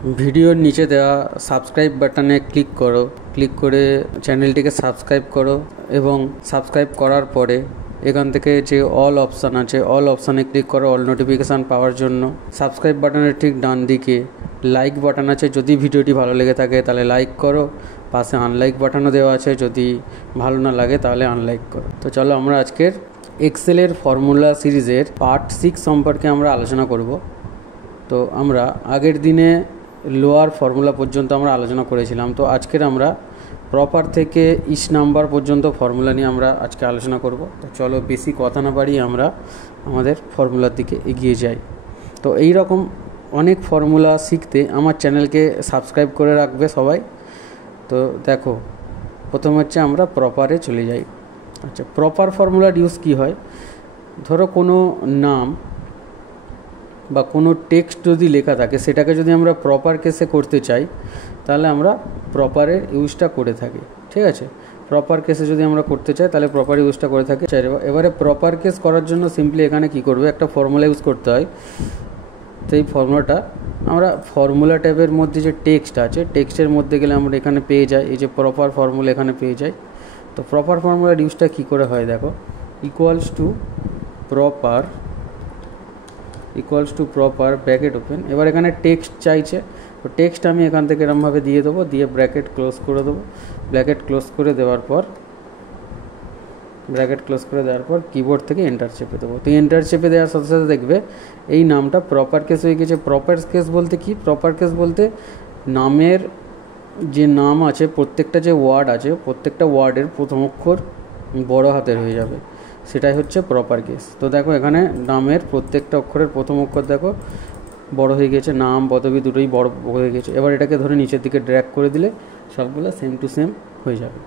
ভিডিওর নিচে দেওয়া সাবস্ক্রাইব বাটনে ক্লিক করো, ক্লিক করে চ্যানেলটিকে সাবস্ক্রাইব করো এবং সাবস্ক্রাইব করার পরে এখান থেকে যে অল অপশান আছে অল অপশানে ক্লিক করো অল নোটিফিকেশান পাওয়ার জন্য। সাবস্ক্রাইব বাটনের ঠিক ডান দিকে লাইক বাটন আছে, যদি ভিডিওটি ভালো লেগে থাকে তাহলে লাইক করো, পাশে আনলাইক বাটনও দেওয়া আছে, যদি ভালো না লাগে তাহলে আনলাইক করো। তো চলো আমরা আজকের এক্সেলের ফর্মুলা সিরিজের পার্ট 6 সম্পর্কে আমরা আলোচনা করব। তো আমরা আগের দিনে লোয়ার ফর্মুলা পর্যন্ত আমরা আলোচনা করেছিলাম, তো আজকের আমরা প্রপার থেকে ইস নাম্বার পর্যন্ত ফর্মুলা নিয়ে আমরা আজকে আলোচনা করব। তো চলো বেশি কথা না বাড়িয়ে আমরা আমাদের ফর্মুলার দিকে এগিয়ে যাই। তো এই রকম অনেক ফর্মুলা শিখতে আমার চ্যানেলকে সাবস্ক্রাইব করে রাখবে সবাই। তো দেখো, প্রথম হচ্ছে আমরা প্রপারে চলে যাই। আচ্ছা, প্রপার ফর্মুলার ইউজ কী হয়? ধরো কোনো নাম বা কোনো টেক্সট যদি লেখা থাকে সেটাকে যদি আমরা প্রপার কেসে করতে চাই তাহলে আমরা প্রপারের ইউজটা করে থাকি। ঠিক আছে, প্রপার কেসে যদি আমরা করতে চাই তাহলে প্রপার ইউজটা করে থাকি। এবারে প্রপার কেস করার জন্য সিম্পলি এখানে কি করবে, একটা ফর্মুলা ইউজ করতে হয়। তো এই ফর্মুলাটা আমরা ফর্মুলা ট্যাবের মধ্যে যে টেক্সট আছে টেক্সটের মধ্যে গেলে আমরা এখানে পেয়ে যাই, এই যে প্রপার ফর্মুলা এখানে পেয়ে যাই। তো প্রপার ফর্মুলার ইউজটা কী করে হয় দেখো, equals to proper bracket open. এবার এখানে টেক্সট চাইছে, তো টেক্সট আমি এখান থেকে এরমভাবে দিয়ে দেবো, দিয়ে ব্র্যাকেট ক্লোজ করে দেবো। ব্র্যাকেট ক্লোজ করে দেওয়ার পর কিবোর্ড থেকে এন্টার চেপে দেবো। তো এন্টার চেপে দেওয়ার সাথে সাথে দেখবে এই নামটা প্রপার কেস হয়ে গেছে। প্রপার কেস বলতে কি? প্রপার কেস বলতে নামের যে নাম আছে প্রত্যেকটা যে ওয়ার্ড আছে প্রত্যেকটা ওয়ার্ডের প্রথম অক্ষর বড় হাতের হয়ে যাবে, সেটাই হচ্ছে প্রপার কেস। তো দেখো এখানে নামের প্রত্যেকটা অক্ষরের প্রথম অক্ষর দেখো বড় হয়ে গেছে, নাম পদবী দুটোই বড় হয়ে গেছে। এবার এটাকে ধরে নিচের দিকে ড্র্যাগ করে দিলে সবগুলো সেম টু সেম হয়ে যাবে।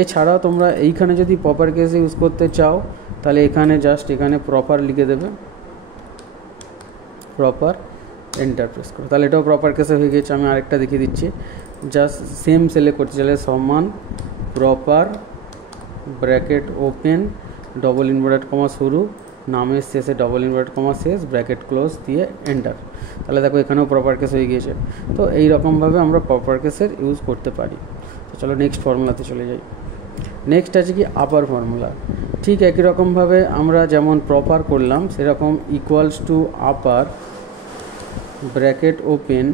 এছাড়াও তোমরা এইখানে যদি প্রপার কেস ইউজ করতে চাও তাহলে এখানে জাস্ট এখানে প্রপার লিখে দেবে, প্রপার এন্টার প্রেস করো, তাহলে এটাও প্রপার কেসে হয়ে গেছে। আমি আরেকটা দেখিয়ে দিচ্ছি, জাস্ট সেম সিলেক্ট করতে চাইলে সমান proper bracket open double inverted comma শুরু, নামের শেষে ডবল ইনভার্টেড কমা শেষ, ব্র্যাকেট ক্লোজ দিয়ে এন্টার, তাহলে দেখো এখানেও প্রপার কেস হয়ে গিয়েছে। তো এই রকমভাবে আমরা প্রপার কেসের ইউজ করতে পারি। তো চলো নেক্সট ফর্মুলাতে চলে যাই। নেক্সট আছে কি আপার ফর্মুলা। ঠিক একই রকমভাবে আমরা যেমন প্রপার করলাম সেরকম equals to upper bracket open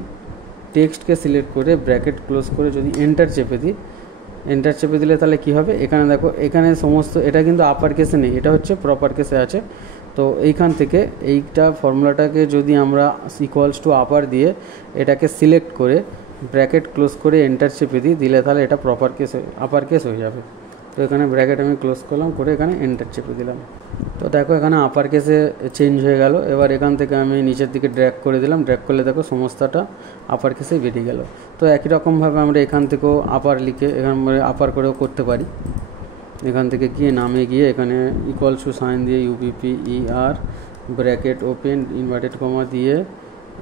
টেক্সটকে সিলেক্ট করে ব্র্যাকেট ক্লোজ করে যদি এন্টার চেপে দিলে তাহলে কি হবে, এখানে দেখো এখানে সমস্ত, এটা কিন্তু আপার কেসে নেই, এটা হচ্ছে প্রপার কেসে আছে। তো এইখান থেকে এইটা ফর্মুলাটাকে যদি আমরা ইকুয়ালস টু আপার দিয়ে এটাকে সিলেক্ট করে ব্র্যাকেট ক্লোজ করে এন্টার চেপে দিলে তাহলে এটা প্রপার কেস আপার কেস হয়ে যাবে। তো এখানে ব্র্যাকেট আমি ক্লোজ করলাম, করে এখানে এন্টার চেপে দিলাম। তো দেখো এখানে আপার কেসে চেঞ্জ হয়ে গেল। এবার এখান থেকে আমি নিচের দিকে ড্র্যাগ করে দিলাম, ড্র্যাগ করলে দেখো সমস্তটা আপার কেসে বেরিয়ে গেল। তো একই রকমভাবে আমরা এখান থেকেও আপার লিখে এখানে আপার করেও করতে পারি। এখান থেকে গিয়ে নামে গিয়ে এখানে ইকুয়াল টু সাইন দিয়ে UPPER bracket open inverted comma দিয়ে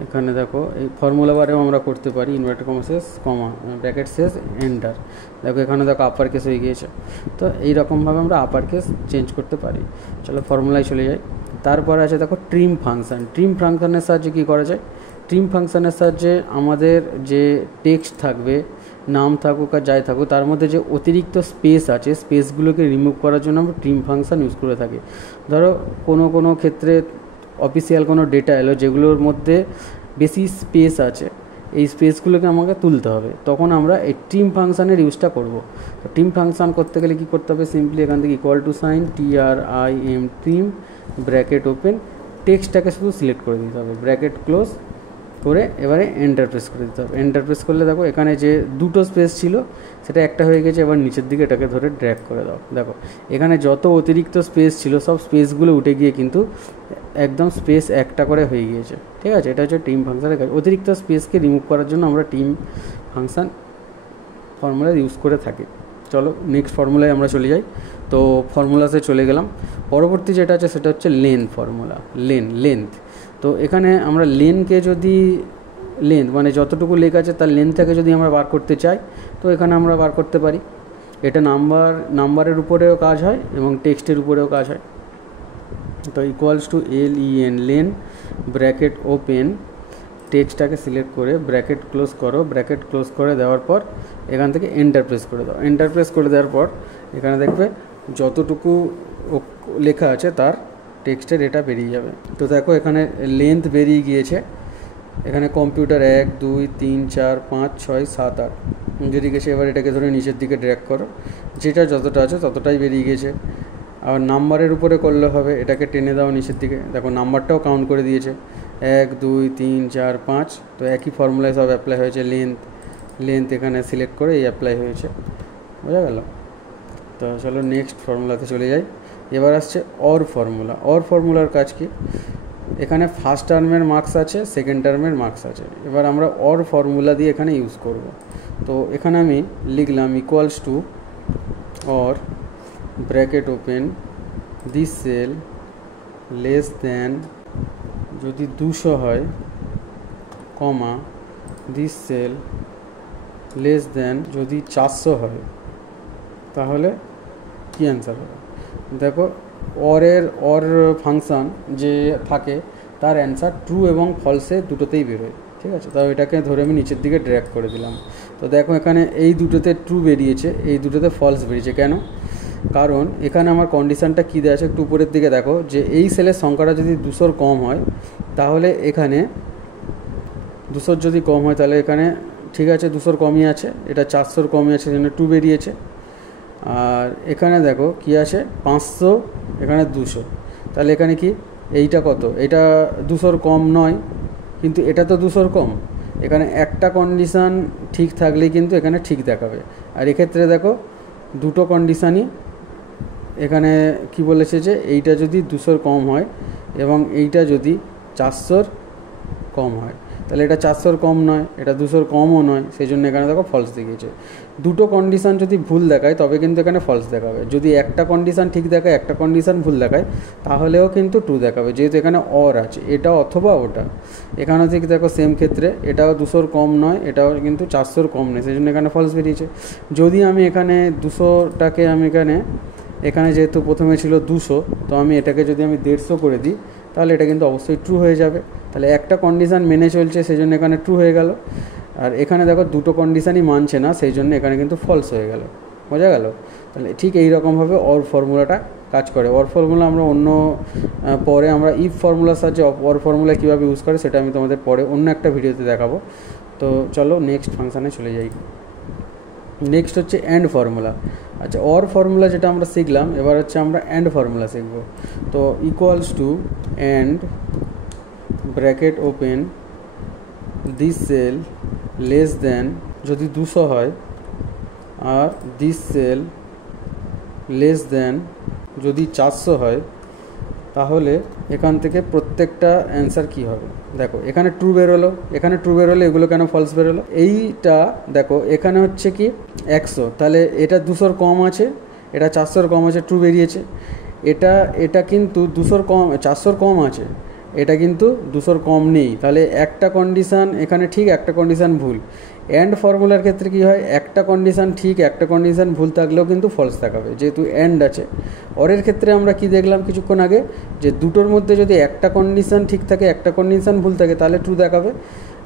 এখানে দেখো এই ফর্মুলা বারেও আমরা করতে পারি, ইনভার্টেড কমা শেষ কমা ব্র্যাকেট শেষ এন্টার, দেখো এখানে দেখো আপার কেস হয়ে গিয়েছে। তো এই রকমভাবে আমরা আপার কেস চেঞ্জ করতে পারি। চলো ফর্মুলায় চলে যাই। তারপর আছে দেখো ট্রিম ফাংশান। ট্রিম ফাংশানের সাহায্যে কী করা যায়? ট্রিম ফাংশানের সাহায্যে আমাদের যে টেক্সট থাকবে, নাম থাকুক আর যাই থাকুক, তার মধ্যে যে অতিরিক্ত স্পেস আছে স্পেসগুলোকে রিমুভ করার জন্য আমরা ট্রিম ফাংশান ইউজ করে থাকি। ধরো কোনো ক্ষেত্রে অফিসিয়াল কোনো ডেটা এলো যেগুলোর মধ্যে বেশি স্পেস আছে, এই স্পেসগুলোকে আমাকে তুলতে হবে, তখন আমরা এই ট্রিম ফাংশানের ইউজটা করব। তো ট্রিম ফাংশান করতে গেলে কী করতে হবে, সিম্পলি এখান থেকে equal to sign TRIM trim bracket open টেক্সটটাকে শুধু সিলেক্ট করে দিতে হবে, ব্র্যাকেট ক্লোজ করে এবারে এন্টার প্রেস করে দিতে হবে। এন্টার প্রেস করলে দেখো এখানে যে দুটো স্পেস ছিল সেটা একটা হয়ে গেছে। এবার নিচের দিকে এটাকে ধরে ড্র্যাগ করে দাও, দেখো এখানে যত অতিরিক্ত স্পেস ছিল সব স্পেসগুলো উঠে গিয়ে কিন্তু একদম স্পেস একটা করে হয়ে গিয়েছে। ঠিক আছে, এটা হচ্ছে ট্রিম ফাংশানের কাজ। অতিরিক্ত স্পেসকে রিমুভ করার জন্য আমরা ট্রিম ফাংশান ফর্মুলা ইউজ করে থাকি। চলো নেক্সট ফর্মুলায় আমরা চলে যাই। তো ফর্মুলাতে চলে গেলাম। পরবর্তী যেটা আছে সেটা হচ্ছে লেন্থ ফর্মুলা, লেন্থ। তো এখানে আমরা লেনকে যদি লেন্থ মানে যতটুকু লেখ আছে তার লেন্থটাকে যদি আমরা বার করতে চাই তো এখানে আমরা বার করতে পারি। এটা নাম্বারের উপরেও কাজ হয় এবং টেক্সটের উপরেও কাজ হয়। তো equals to LEN len bracket open টেক্সটটাকে সিলেক্ট করে ব্র্যাকেট ক্লোজ করো, ব্র্যাকেট ক্লোজ করে দেওয়ার পর এখান থেকে এন্টার প্রেস করে দাও। এন্টার প্রেস করে দেওয়ার পর এখানে দেখবে যতটুকু লেখা আছে তার টেক্সটের এটা বেরিয়ে যাবে। তো দেখো এখানে লেন্থ বেরিয়ে গিয়েছে, এখানে কম্পিউটার 1 2 3 4 5 6 7 8 বেরিয়ে গেছে। এবার এটাকে ধরে নিচের দিকে ড্র্যাগ করো, যেটা যতটা আছে ততটাই বেরিয়ে গেছে। আবার নাম্বারের উপরে করলে হবে, এটাকে টেনে দাও নিচের দিকে, দেখো নাম্বারটাও কাউন্ট করে দিয়েছে 1 2 3 4 5। তো একই ফর্মুলায় সব অ্যাপ্লাই হয়েছে। লেন্থ এখানে সিলেক্ট করে এই অ্যাপ্লাই হয়েছে, বোঝা গেল? তো চলো নেক্সট ফর্মুলাতে চলে যাই। এবার আসছে অর ফর্মুলা। অর ফর্মুলার কাজ কি? এখানে ফার্স্ট টার্মের মার্কস আছে, সেকেন্ড টার্মের মার্কস আছে। এবার আমরা অর ফর্মুলা দিয়ে এখানে ইউজ করব। তো এখানে আমি লিখলাম equals to or bracket open this cell less than, যদি 200 হয়, comma this cell less than যদি 400 হয়, তাহলে কী অ্যান্সার হবে? দেখো অর ফাংশান যে থাকে তার অ্যান্সার ট্রু এবং ফলসে দুটোতেই বেরোয়, ঠিক আছে? তাও এটাকে ধরে আমি নিচের দিকে ড্র্যাগ করে দিলাম। তো দেখো এখানে এই দুটোতে ট্রু বেরিয়েছে, এই দুটোতে ফলস বেরিয়েছে। কেন? কারণ এখানে আমার কন্ডিশানটা কী দেওয়া আছে একটু উপরের দিকে দেখো, যে এই সেলের সংখ্যাটা যদি 200 কম হয়, তাহলে এখানে 200 যদি কম হয় তাহলে এখানে ঠিক আছে 200 কমই আছে, এটা 400 কমই আছে, জন্য ট্রু বেরিয়েছে। আর এখানে দেখো কি আছে 500, এখানে 200, তাহলে এখানে কি এইটা কত? এটা 200 কম নয়, কিন্তু এটা তো 200 কম। এখানে একটা কন্ডিশান ঠিক থাকলেই কিন্তু এখানে ঠিক দেখাবে। আর এক্ষেত্রে দেখো দুটো কন্ডিশানই এখানে কি বলেছে, যে এইটা যদি 200 কম হয় এবং এইটা যদি 400 কম হয়, তাহলে এটা 400 কম নয়, এটা 200 কমও নয়, সেই জন্য এখানে দেখো ফলস দেখিয়েছে। দুটো কন্ডিশান যদি ভুল দেখায় তবে কিন্তু এখানে ফলস দেখাবে। যদি একটা কন্ডিশান ঠিক দেখায়, একটা কন্ডিশান ভুল দেখায়, তাহলেও কিন্তু ট্রু দেখাবে, যেহেতু এখানে অর আছে, এটা অথবা ওটা। এখানেও ঠিক দেখো সেম ক্ষেত্রে, এটাও 200 কম নয়, এটাও কিন্তু 400 কম নেই, সেই জন্য এখানে ফলস বেরিয়েছে। যদি আমি এখানে 200টাকে আমি এখানে যেহেতু প্রথমে ছিল 200, তো আমি এটাকে যদি আমি 150 করে দিই, তাহলে এটা কিন্তু অবশ্যই ট্রু হয়ে যাবে। তাহলে একটা কন্ডিশান মেনে চলছে, সেই জন্য এখানে ট্রু হয়ে গেল। আর এখানে দেখো দুটো কন্ডিশানই মানছে না, সেই জন্য এখানে কিন্তু ফলস হয়ে গেল, বোঝা গেল? তাহলে ঠিক এই রকমভাবে অর ফর্মুলাটা কাজ করে। অর ফর্মুলা আমরা পরে আমরা ইফ ফর্মুলার সাহায্যে অর ফর্মুলা কীভাবে ইউজ করে সেটা আমি তোমাদের পরে অন্য একটা ভিডিওতে দেখাবো। তো চলো নেক্সট ফাংশানে চলে যাই। নেক্সট হচ্ছে অ্যান্ড ফর্মুলা। আচ্ছা, অর ফর্মুলা যেটা আমরা শিখলাম, এবার হচ্ছে আমরা অ্যান্ড ফর্মুলা শিখব। তো equals to and bracket open this cell less than, যদি 200 হয়, আর দিস সেল লেস দেন যদি 400 হয়, তাহলে এখান থেকে প্রত্যেকটা অ্যান্সার কী হবে? দেখো এখানে ট্রু বেরোলো, এখানে ট্রু বেরোলো, এগুলো কেন ফলস বেরোলো? এইটা দেখো এখানে হচ্ছে কি 100, তাহলে এটা 200 কম আছে, এটা 400 কম আছে, ট্রু বেরিয়েছে। এটা কিন্তু 200 কম, 400 কম আছে, এটা কিন্তু 200 কম নেই, তাহলে একটা কন্ডিশান এখানে ঠিক, একটা কন্ডিশান ভুল। অ্যান্ড ফর্মুলার ক্ষেত্রে কী হয়, একটা কন্ডিশান ঠিক, একটা কন্ডিশান ভুল থাকলেও কিন্তু ফলস দেখাবে, যেহেতু অ্যান্ড আছে। অরের ক্ষেত্রে আমরা কি দেখলাম কিছুক্ষণ আগে, যে দুটোর মধ্যে যদি একটা কন্ডিশান ঠিক থাকে, একটা কন্ডিশান ভুল থাকে, তাহলে ট্রু দেখাবে।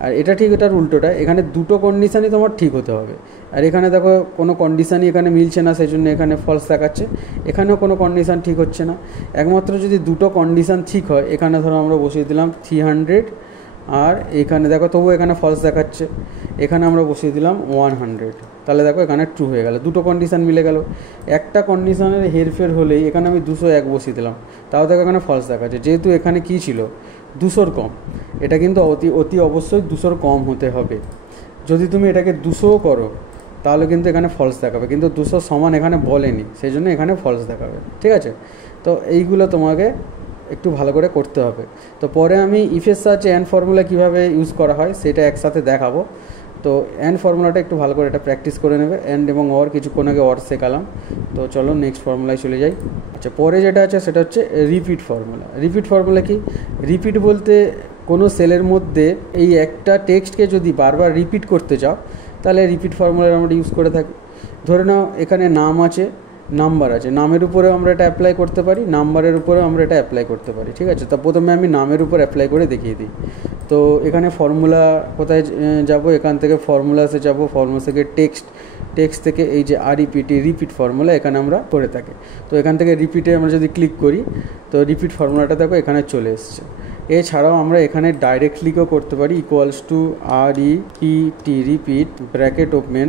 আর এটা ঠিক, এটার উল্টোটা, এখানে দুটো কন্ডিশানই তোমার ঠিক হতে হবে। আর এখানে দেখো কোনো কন্ডিশানই এখানে মিলছে না, সেই জন্য এখানে ফলস দেখাচ্ছে। এখানেও কোনো কন্ডিশান ঠিক হচ্ছে না, একমাত্র যদি দুটো কন্ডিশান ঠিক হয়, এখানে ধরো আমরা বসিয়ে দিলাম 300, আর এখানে দেখো তবু এখানে ফলস দেখাচ্ছে, এখানে আমরা বসিয়ে দিলাম 100, তাহলে দেখো এখানে ট্রু হয়ে গেল, দুটো কন্ডিশান মিলে গেল। একটা কন্ডিশানের হেরফের হলেই এখানে আমি 201 বসিয়ে দিলাম, তাও দেখো এখানে ফলস দেখাচ্ছে, যেহেতু এখানে কী ছিল 200 কম, এটা কিন্তু অতি অবশ্যই 200 কম হতে হবে। যদি তুমি এটাকে 200 করো তাহলে কিন্তু এখানে ফলস দেখাবে, কিন্তু 200 সমান এখানে বলেনি, সেই জন্য এখানে ফলস দেখাবে, ঠিক আছে? তো এইগুলো তোমাকে একটু ভালো করে করতে হবে। তো পরে আমি ইফের সাহায্যে অ্যান্ড ফর্মুলা কীভাবে ইউজ করা হয় সেটা একসাথে দেখাবো। তো অ্যান্ড ফর্মুলাটা একটু ভালো করে এটা প্র্যাকটিস করে নেবে। অ্যান্ড এবং অর কিছুক্ষণ আগে অর শেখালাম। তো চলো নেক্সট ফর্মুলায় চলে যাই। আচ্ছা, পরে যেটা আছে সেটা হচ্ছে রিপিট ফর্মুলা। রিপিট ফর্মুলা কি? রিপিট বলতে কোনো সেলের মধ্যে এই একটা টেক্সটকে যদি বারবার রিপিট করতে চাও, তাহলে রিপিট ফর্মুলা আমরা ইউজ করে থাকি। ধরে নাও এখানে নাম আছে, নাম্বার আছে, নামের উপরেও আমরা এটা অ্যাপ্লাই করতে পারি, নাম্বারের উপরেও আমরা এটা অ্যাপ্লাই করতে পারি। ঠিক আছে, তা প্রথমে আমি নামের উপর অ্যাপ্লাই করে দেখিয়ে দিই। তো এখানে ফর্মুলা কোথায় যাব, এখান থেকে ফর্মুলাসে যাব, ফর্মুলা থেকে টেক্সট থেকে এই যে রিপিট ফর্মুলা এখানে আমরা করে থাকি। তো এখান থেকে রিপিটে আমরা যদি ক্লিক করি তো রিপিট ফর্মুলাটা দেখো এখানে চলে এসছে। এছাড়াও আমরা এখানে ডাইরেক্টলিও করতে পারি, equals to repeat bracket open,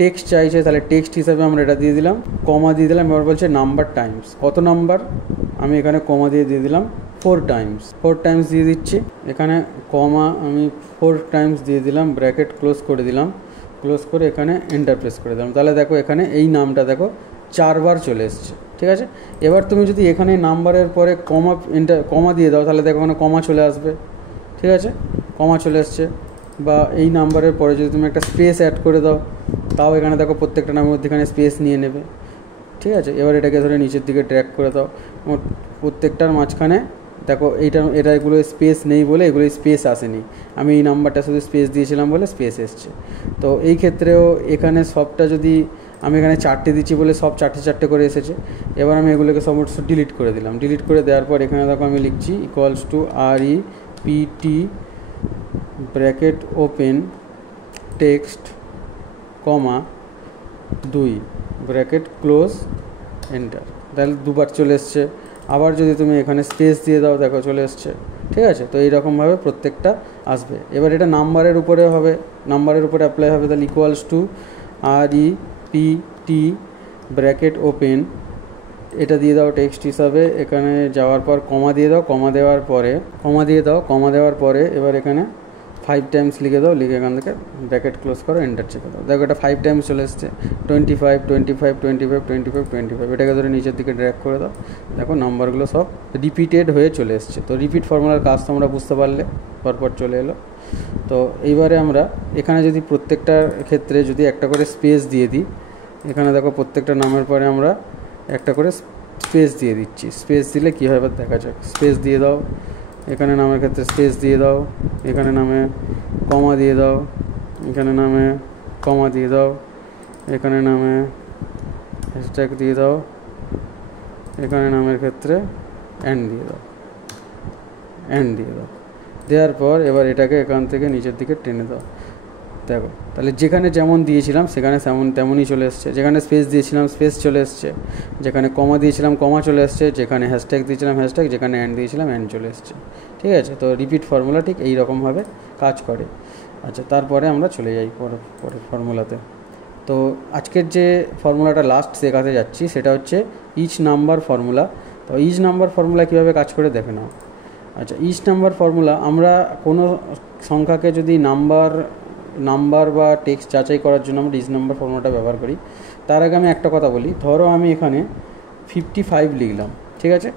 text চাইছে তাহলে টেক্সট হিসাবে আমরা এটা দিয়ে দিলাম, কমা দিয়ে দিলাম। এবার বলছে নাম্বার টাইমস, কত নাম্বার, আমি এখানে কমা দিয়ে দিলাম 4 টাইমস দিয়ে দিচ্ছি। এখানে কমা আমি 4 টাইমস দিয়ে দিলাম, ব্র্যাকেট ক্লোজ করে দিলাম, ক্লোজ করে এখানে এন্টার প্রেস করে দিলাম। তাহলে দেখো এখানে এই নামটা দেখো 4 বার চলে এসছে। ঠিক আছে, এবার তুমি যদি এখানে নাম্বারের পরে কমা দিয়ে দাও তাহলে দেখো এখানে কমা চলে আসবে। ঠিক আছে, কমা চলে এসছে। বা এই নাম্বারের পরে যদি তুমি একটা স্পেস অ্যাড করে দাও তাও এখানে দেখো প্রত্যেকটা নামের মধ্যে এখানে স্পেস নিয়ে নেবে। ঠিক আছে, এবার এটাকে ধরে নিচের দিকে ট্র্যাক করে দাও, প্রত্যেকটার মাঝখানে দেখো এগুলো স্পেস নেই বলে এগুলো স্পেস আসেনি, আমি এই নাম্বারটা শুধু স্পেস দিয়েছিলাম বলে স্পেস এসছে। তো এই ক্ষেত্রেও এখানে সবটা যদি আমি এখানে 4টে দিচ্ছি বলে সব 4টে করে এসেছে। এবার আমি এগুলোকে সমস্ত ডিলিট করে দিলাম। ডিলিট করে দেওয়ার পর এখানে দেখো আমি লিখছি equals to REPT bracket open text comma 2 bracket close enter, তাহলে 2 বার চলে এসছে। আবার যদি তুমি এখানে স্পেস দিয়ে দাও দেখো চলে এসছে। ঠিক আছে, তো এইরকমভাবে প্রত্যেকটা আসবে। এবার এটা নাম্বারের উপরে হবে, নাম্বারের উপরে অ্যাপ্লাই হবে, তাহলে equals to REPT bracket open, এটা দিয়ে দাও টেক্সট হিসাবে। এখানে যাওয়ার পর কমা দিয়ে দাও, কমা দেওয়ার পরে এবার এখানে 5 টাইমস লিখে দাও, লিখে এখান থেকে ব্র্যাকেট ক্লোজ করো, এন্টার চেপে দাও। দেখো এটা 5 টাইমস চলে এসছে, 25, এটাকে ধরে নিচের দিকে ড্র্যাগ করে দাও, দেখো নাম্বারগুলো সব রিপিটেড হয়ে চলে এসছে। তো রিপিট ফর্মুলার কাজ তোমরা বুঝতে পারলে, পরপর চলে এলো। তো এইবারে আমরা এখানে যদি প্রত্যেকটার ক্ষেত্রে যদি একটা করে স্পেস দিয়ে দিই, এখানে দেখো প্রত্যেকটা নামের পরে আমরা একটা করে স্পেস দিয়ে দিচ্ছি। স্পেস দিলে কী হয় এবার দেখা যাক। স্পেস দিয়ে দাও, এখানে নামের ক্ষেত্রে স্পেস দিয়ে দাও, এখানে নামে কমা দিয়ে দাও, এখানে নামে কমা দিয়ে দাও, এখানে নামে হ্যাশট্যাগ দিয়ে দাও, এখানে নামের ক্ষেত্রে অ্যান্ড দিয়ে দাও, দেওয়ার পর এবার এটাকে এখান থেকে নিচের দিকে টেনে দাও। দেখো তাহলে যেখানে যেমন দিয়েছিলাম সেখানে তেমনই চলে এসছে, যেখানে স্পেস দিয়েছিলাম স্পেস চলে এসছে, যেখানে কমা দিয়েছিলাম কমা চলে এসছে, যেখানে হ্যাশট্যাগ দিয়েছিলাম হ্যাশট্যাগ, যেখানে অ্যান্ড দিয়েছিলাম অ্যান্ড চলে এসছে। ঠিক আছে, তো রিপিট ফর্মুলা ঠিক এই রকমভাবে কাজ করে। আচ্ছা, তারপরে আমরা চলে যাই পরের ফর্মুলাতে। তো আজকের যে ফর্মুলাটা লাস্ট শেখাতে যাচ্ছি সেটা হচ্ছে ইচ নাম্বার ফর্মুলা। তো ইচ নাম্বার ফর্মুলা কীভাবে কাজ করে দেখে নাও। আচ্ছা, ইচ নাম্বার ফর্মুলা, আমরা কোনো সংখ্যাকে যদি নাম্বার বা টেক্সট যাচাই করার জন্য আমরা ইচ নাম্বার ফর্মুলাটা ব্যবহার করি। তার আগে আমি একটা কথা বলি, ধরো আমি এখানে 55 লিখলাম। ঠিক আছে,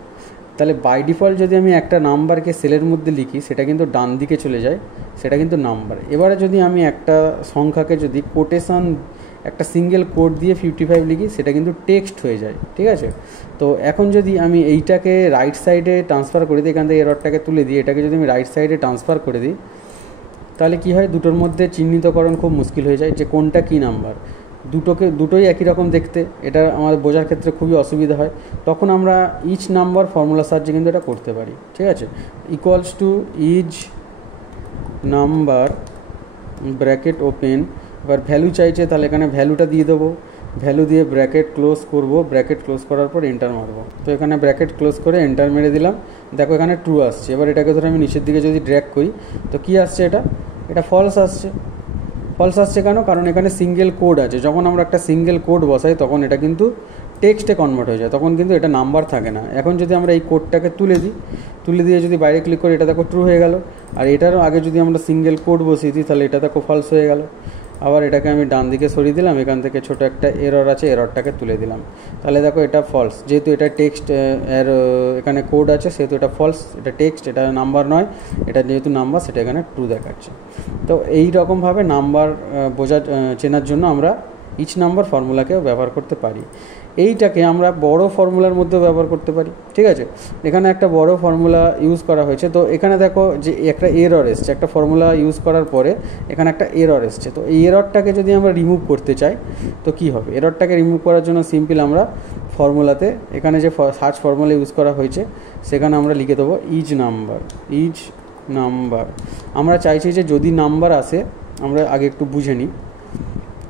তাহলে বাই ডিফল্ট যদি আমি একটা নাম্বারকে সেলের মধ্যে লিখি সেটা কিন্তু ডান দিকে চলে যায়, সেটা কিন্তু নাম্বার। এবারে যদি আমি একটা সংখ্যাকে যদি কোটেশন একটা সিঙ্গেল কোড দিয়ে 55 লিখি সেটা কিন্তু টেক্সট হয়ে যায়। ঠিক আছে, তো এখন যদি আমি এইটাকে রাইট সাইডে ট্রান্সফার করে দিই, এখান থেকে এররটাকে তুলে দিই, এটাকে যদি আমি রাইট সাইডে ট্রান্সফার করে দিই তাহলে কি হয়, দুটোর মধ্যে চিহ্নিতকরণ খুব মুশকিল হয়ে যায় যে কোনটা কী নাম্বার। দুটোই একই রকম দেখতে, এটা আমাদের বোঝার ক্ষেত্রে খুবই অসুবিধা হয়। তখন আমরা ইচ নাম্বার ফর্মুলার সাহায্যে কিন্তু এটা করতে পারি। ঠিক আছে, equals to each number bracket open, এবার ভ্যালু চাইছে তাহলে এখানে ভ্যালুটা দিয়ে দেবো, ভ্যালু দিয়ে ব্র্যাকেট ক্লোজ করব, ব্র্যাকেট ক্লোজ করার পর এন্টার মারবো। তো এখানে ব্র্যাকেট ক্লোজ করে এন্টার মেরে দিলাম, দেখো এখানে ট্রু আসছে। এবার এটাকে ধরে আমি নিচের দিকে যদি ড্র্যাগ করি তো কি আসছে, এটা ফলস আসছে। কেন? কারণ এখানে সিঙ্গেল কোড আছে। যখন আমরা একটা সিঙ্গেল কোড বসাই তখন এটা কিন্তু টেক্সটে কনভার্ট হয়ে যায়, তখন কিন্তু এটা নাম্বার থাকে না। এখন যদি আমরা এই কোডটাকে তুলে দিয়ে যদি বাইরে ক্লিক করি, এটা দেখো ট্রু হয়ে গেল। আর এটারও আগে যদি আমরা সিঙ্গেল কোড বসিয়ে দিই তাহলে এটা দেখো ফলস হয়ে গেল। আবার এটাকে আমি ডান দিকে সরিয়ে দিলাম, এখান থেকে ছোটো একটা এরর আছে, এররটাকে তুলে দিলাম, তাহলে দেখো এটা ফলস। যেহেতু এটা টেক্সট এর এখানে কোড আছে সেহেতু এটা ফলস, এটা টেক্সট, এটা নাম্বার নয়। এটা যেহেতু নাম্বার সেটা এখানে ট্রু দেখাচ্ছে। তো এই রকমভাবে নাম্বার চেনার জন্য আমরা ইচ নাম্বার ফর্মুলাকেও ব্যবহার করতে পারি। এইটাকে আমরা বড় ফর্মুলার মধ্যেও ব্যবহার করতে পারি, ঠিক আছে। এখানে একটা বড় ফর্মুলা ইউজ করা হয়েছে, তো এখানে দেখো যে একটা এরর এসছে, একটা ফর্মুলা ইউজ করার পরে এখানে একটা এরর এসছে। তো এই এররটাকে যদি আমরা রিমুভ করতে চাই তো কি হবে? এররটাকে রিমুভ করার জন্য সিম্পল আমরা ফর্মুলাতে এখানে যে সার্চ ফর্মুলা ইউজ করা হয়েছে সেখানে আমরা লিখে দেবো ইচ নাম্বার। আমরা চাইছি যে যদি নাম্বার আসে, আমরা আগে একটু বুঝে নিই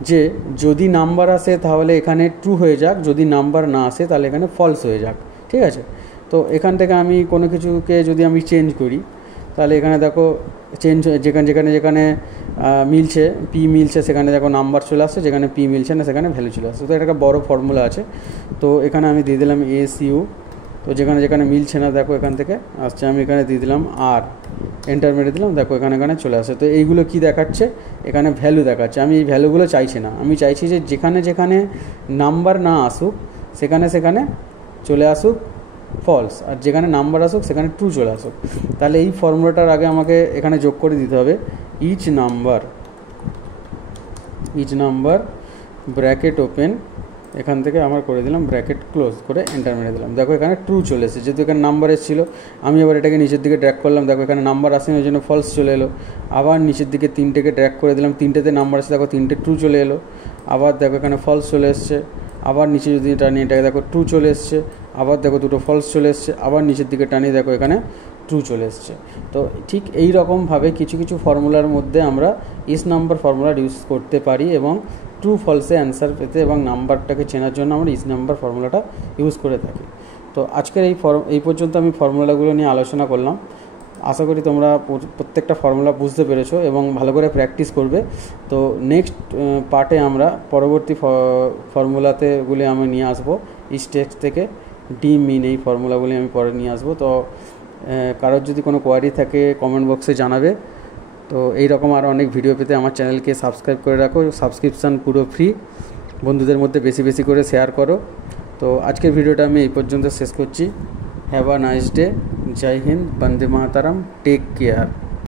যে যদি নাম্বার আসে তাহলে এখানে ট্রু হয়ে যাক, যদি নাম্বার না আসে তাহলে এখানে ফলস হয়ে যাক, ঠিক আছে। তো এখান থেকে আমি কোনো কিছুকে যদি আমি চেঞ্জ করি তাহলে এখানে দেখো চেঞ্জ, যেখানে মিলছে পি মিলছে সেখানে দেখো নাম্বার চলে আসছে, যেখানে পি মিলছে না সেখানে ভ্যালু চলে আসছে। তো এটা একটা বড় ফর্মুলা আছে, তো এখানে আমি দিয়ে দিলাম এসইউ। তো যেখানে মিলছে না দেখো এখান থেকে আসছে, আমি এখানে দিয়ে দিলাম আর, এন্টার মেরে দিলাম, দেখো এখানে চলে আসে। তো এইগুলো কি দেখাচ্ছে? এখানে ভ্যালু দেখাচ্ছে। আমি এই ভ্যালুগুলো চাইছি না, আমি চাইছি যে যেখানে নাম্বার না আসুক সেখানে চলে আসুক ফলস, আর যেখানে নাম্বার আসুক সেখানে ট্রু চলে আসুক। তাহলে এই ফর্মুলাটার আগে আমাকে এখানে যোগ করে দিতে হবে ইচ নাম্বার ব্র্যাকেট ওপেন, এখান থেকে আমার করে দিলাম ব্র্যাকেট ক্লোজ করে এন্টার মেরে দিলাম। দেখো এখানে ট্রু চলে এসেছে, যেহেতু এখানে নাম্বার এসেছিলো। আমি এবার এটাকে নিচের দিকে ড্র্যাগ করলাম, দেখো এখানে নাম্বার আসেনি, ওই জন্য ফলস চলে এলো। আবার নিচের দিকে তিনটেকে ড্র্যাগ করে দিলাম, তিনটেতে নাম্বার আসে, দেখো তিনটে ট্রু চলে এলো। আবার দেখো এখানে ফলস চলে এসছে। আবার নিচে যদি টানি এটাকে দেখো ট্রু চলে এসছে। আবার দেখো দুটো ফলস চলে এসছে। আবার নিচের দিকে টানি দেখো এখানে ট্রু চলে এসছে। তো ঠিক এই রকমভাবে কিছু ফর্মুলার মধ্যে আমরা ইচ নাম্বার ফর্মুলা ইউজ করতে পারি এবং ট্রু ফলসে অ্যান্সার পেতে এবং নাম্বারটাকে চেনার জন্য আমরা ইচ নাম্বার ফর্মুলাটা ইউজ করে থাকি। তো আজকের এই পর্যন্ত আমি ফর্মুলাগুলো নিয়ে আলোচনা করলাম। আশা করি তোমরা প্রত্যেকটা ফর্মুলা বুঝতে পেরেছো এবং ভালো করে প্র্যাকটিস করবে। তো নেক্সট পার্টে আমরা পরবর্তী ফর্মুলাতেগুলি আমি নিয়ে আসবো, ইচ টেক্সট থেকে ডি মিন, এই ফর্মুলাগুলি আমি পরে নিয়ে আসবো। তো কারোর যদি কোনো কোয়ারি থাকে কমেন্ট বক্সে জানাবে। তো এই রকম আরও অনেক ভিডিও পেতে আমার চ্যানেলকে সাবস্ক্রাইব করে রাখো, সাবস্ক্রিপশান পুরো ফ্রি, বন্ধুদের মধ্যে বেশি করে শেয়ার করো। তো আজকের ভিডিওটা আমি এই পর্যন্ত শেষ করছি। হ্যাভ আ নাইস ডে, জয় হিন্দ, বন্দে মাতারাম, টেক কেয়ার।